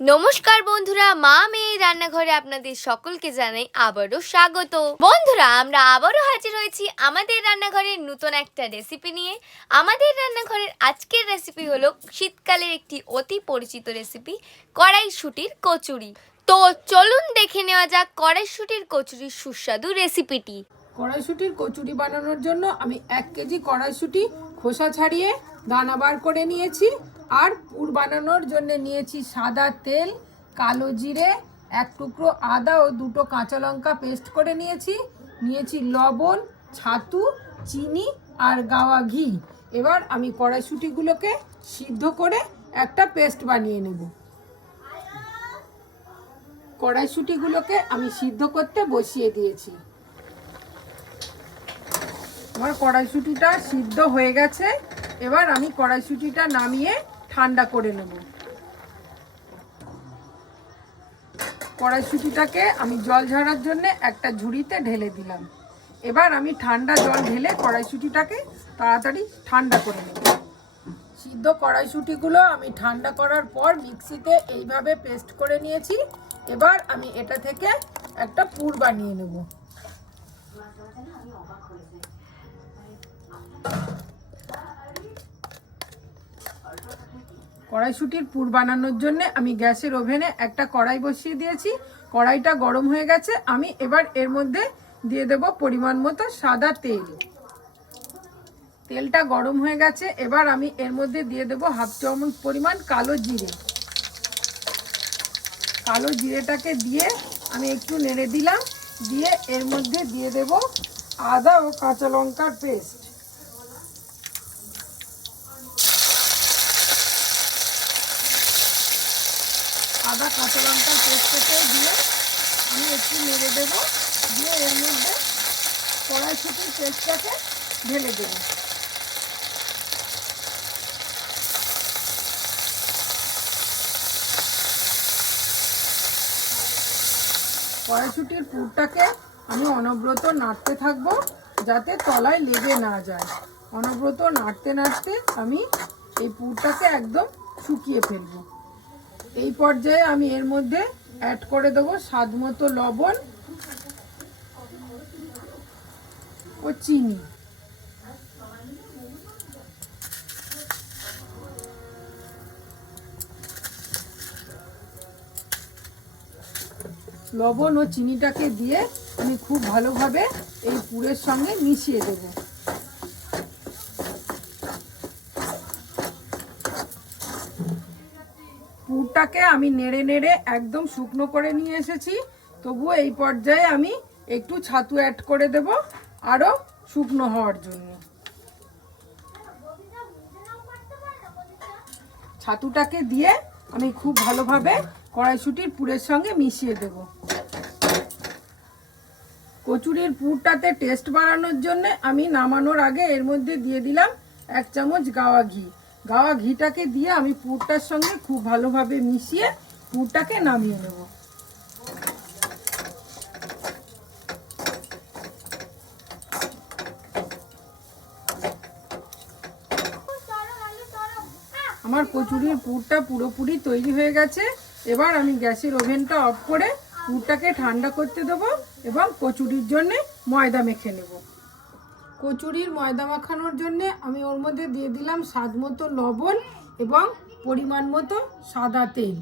নমস্কার বন্ধুরা, মা মেয়ে রান্নাঘরে আপনাদের সকলকে জানাই আবারও স্বাগত। বন্ধুরা, আমরা আবারও হাজির হয়েছি আমাদের রান্নাঘরের নতুন একটা রেসিপি নিয়ে। আমাদের রান্নাঘরের আজকের রেসিপি হলো শীতকালের একটি অতি পরিচিত রেসিপি কড়াইশুটির কচুরি। তো চলুন দেখে নেওয়া যাক কড়াইশুটির কচুরির সুস্বাদু রেসিপিটি কড়াইশুটির কচুরি বানানোর জন্য আমি এক কেজি কড়াইশুটি, খোসা ছাড়িয়ে দানা বার করে নিয়েছি। আর পুর বানানোর জন্য নিয়েছি সাদা তেল, কালো জিরে, এক টুকরো আদা ও দুটো কাঁচা লঙ্কা পেস্ট করে নিয়েছি। নিয়েছি লবণ, ছাতু, চিনি আর গাওয়া ঘি। এবার আমি কড়াইশুটিগুলোকে সিদ্ধ করে একটা পেস্ট বানিয়ে নেব। কড়াইশুটিগুলোকে আমি সিদ্ধ করতে বসিয়ে দিয়েছি। আমার কড়াইশুটিটা সিদ্ধ হয়ে গেছে। এবার আমি কড়াইশুটিটা নামিয়ে ঠান্ডা করে নেব। কড়াইশুটিটাকে আমি জল ঝরার জন্য একটা ঝুড়িতে ঢেলে দিলাম। এবার আমি ঠান্ডা জল ঢেলে কড়াইশুটিটাকে তাড়াতাড়ি ঠান্ডা করে নেব। সিদ্ধ কড়াইশুটিগুলো আমি ঠান্ডা করার পর মিক্সিতে এইভাবে পেস্ট করে নিয়েছি। এবার আমি এটা থেকে একটা পুর বানিয়ে নেব। কড়াইশুটির পুর বানানোর জন্য আমি গ্যাসের ওভেনে একটা কড়াই বসিয়ে দিয়েছি। কড়াইটা গরম হয়ে গেছে, আমি এবার এর মধ্যে দিয়ে দেব পরিমাণ মতো সাদা তেল। তেলটা গরম হয়ে গেছে, এবার আমি এর মধ্যে দিয়ে দেব হাফ চামচ পরিমাণ কালো জিরে। কালো জিরেটাকে দিয়ে আমি একটু নেড়ে দিলাম, দিয়ে এর মধ্যে দিয়ে দেব আদা ও কাঁচা লঙ্কার পেস্ট। আদা, কাঁচা লঙ্কার পেস্টটাকে দিয়ে আমি একটু নেড়ে দেব। দিয়ে এর মধ্যে কড়াইশুটির পেস্টটাকে ঢেলে দেব। কড়াইশুটির পুরটাকে আমি অনব্রত নাড়তে থাকব যাতে তলায় লেগে না যায়। অনব্রত নাড়তে নাড়তে আমি এই পুরটাকে একদম শুকিয়ে ফেলব। এই পর্যায়ে আমি এর মধ্যে অ্যাড করে দেবো স্বাদ মতো লবণ ও চিনি। লবণ ও চিনিটাকে দিয়ে আমি খুব ভালোভাবে এই পুরের সঙ্গে মিশিয়ে দেবো। পুরটাকে আমি নেড়ে নেড়ে একদম শুকনো করে নিয়ে এসেছি। তবুও এই পর্যায়ে আমি একটু ছাতু অ্যাড করে দেব আরও শুকনো হওয়ার জন্য। ছাতুটাকে দিয়ে আমি খুব ভালোভাবে কড়াইশুটির পুরের সঙ্গে মিশিয়ে দেব। কচুরির পুরটাতে টেস্ট বাড়ানোর জন্য আমি নামানোর আগে এর মধ্যে দিয়ে দিলাম এক চামচ গাওয়া ঘি। গাওয়া ঘিটাকে দিয়ে আমি পুরটার সঙ্গে খুব ভালোভাবে মিশিয়ে পুরটাকে নামিয়ে নেব। আমার কচুরির পুরটা পুরোপুরি তৈরি হয়ে গেছে। এবার আমি গ্যাসের ওভেনটা অফ করে পুরটাকে ঠান্ডা করতে দেবো এবং কচুরির জন্যে ময়দা মেখে নেব। কচুরির ময়দা মাখানোর জন্য আমি ওর মধ্যে দিয়ে দিলাম স্বাদ মতো লবণ এবং পরিমাণ মতো সাদা তেল।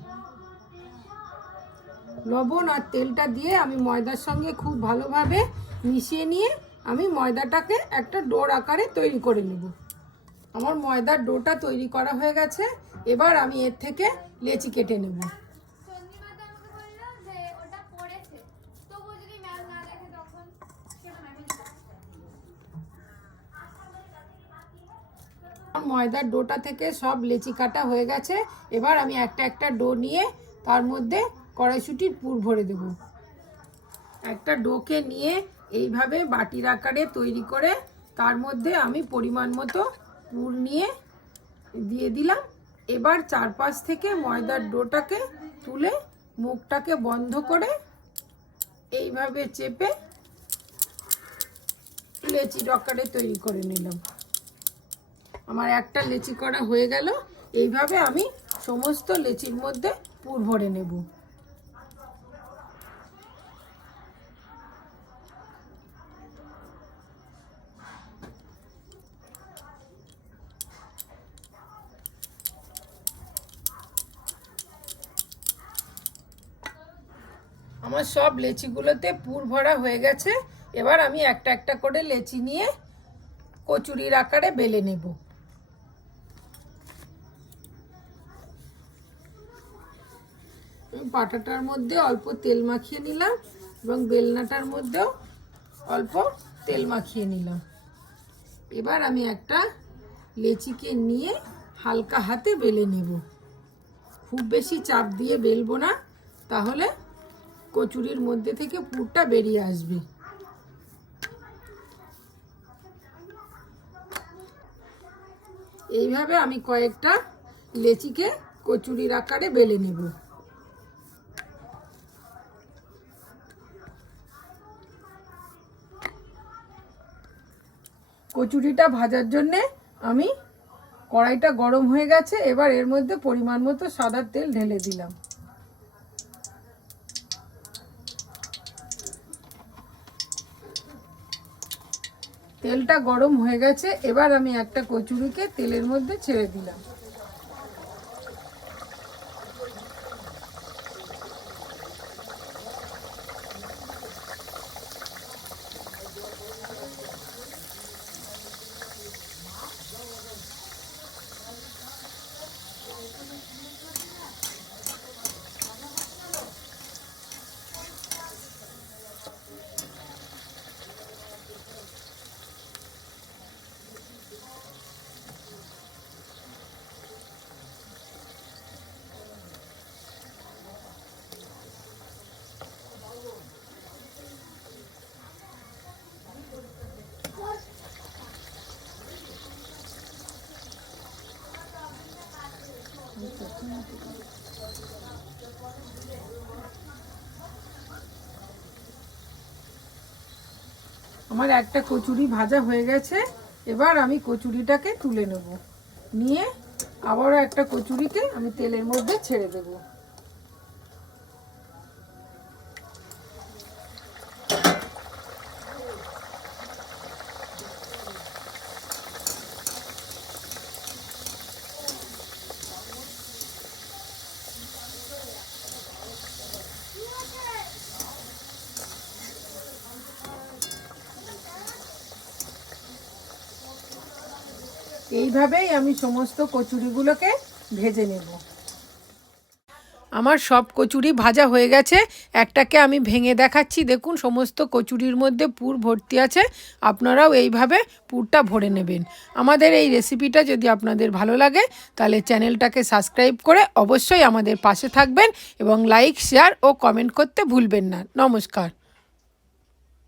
লবণ আর তেলটা দিয়ে আমি ময়দার সঙ্গে খুব ভালোভাবে মিশিয়ে নিয়ে আমি ময়দাটাকে একটা ডোর আকারে তৈরি করে নেব। আমার ময়দার ডোটা তৈরি করা হয়ে গেছে। এবার আমি এর থেকে লেচি কেটে নেব। ময়দার ডোটা থেকে সব লেচি কাটা হয়ে গেছে। এবার আমি একটা একটা ডো নিয়ে তার মধ্যে কড়াইশুটির পুর ভরে দেব। একটা ডোকে নিয়ে এইভাবে বাটির আকারে তৈরি করে তার মধ্যে আমি পরিমাণ মতো পুর নিয়ে দিয়ে দিলাম। এবার চারপাশ থেকে ময়দার ডোটাকে তুলে মুখটাকে বন্ধ করে এইভাবে চেপে লেচি আকারে তৈরি করে নিলাম। আমার একটা লেচি করা হয়ে গেল। এইভাবে আমি সমস্ত লেচির মধ্যে পুর ভরে নেব। আমার সব লেচিগুলোতে পুর ভরা হয়ে গেছে। এবার আমি একটা একটা করে লেচি নিয়ে কচুরির আকারে বেলে নেব। পাটাটার মধ্যে অল্প তেল মাখিয়ে নিলাম এবং বেলনাটার মধ্যেও অল্প তেল মাখিয়ে নিলাম। এবার আমি একটা লেচিকে নিয়ে হালকা হাতে বেলে নেব। খুব বেশি চাপ দিয়ে বেলবো না, তাহলে কচুরির মধ্যে থেকে পুরটা বেরিয়ে আসবে। এইভাবে আমি কয়েকটা লেচিকে কচুরির আকারে বেলে নেব। কচুরিটা ভাজার জন্যে আমি কড়াইটা গরম হয়ে গেছে, এবার এর মধ্যে পরিমাণ মতো সাদা তেল ঢেলে দিলাম। তেলটা গরম হয়ে গেছে, এবার আমি একটা কচুরিকে তেলের মধ্যে ছেড়ে দিলাম। আমার একটা কচুরি ভাজা হয়ে গেছে, এবার আমি কচুরিটাকে তুলে নেব। নিয়ে আবারও একটা কচুরিকে আমি তেলের মধ্যে ছেড়ে দেব। এইভাবেই আমি সমস্ত কচুরিগুলোকে ভেজে নেব। আমার সব কচুরি ভাজা হয়ে গেছে। একটাকে আমি ভেঙে দেখাচ্ছি। দেখুন, সমস্ত কচুরির মধ্যে পুর ভর্তি আছে। আপনারাও এইভাবে পুরটা ভরে নেবেন। আমাদের এই রেসিপিটা যদি আপনাদের ভালো লাগে, তাহলে চ্যানেলটাকে সাবস্ক্রাইব করে অবশ্যই আমাদের পাশে থাকবেন এবং লাইক, শেয়ার ও কমেন্ট করতে ভুলবেন না। নমস্কার।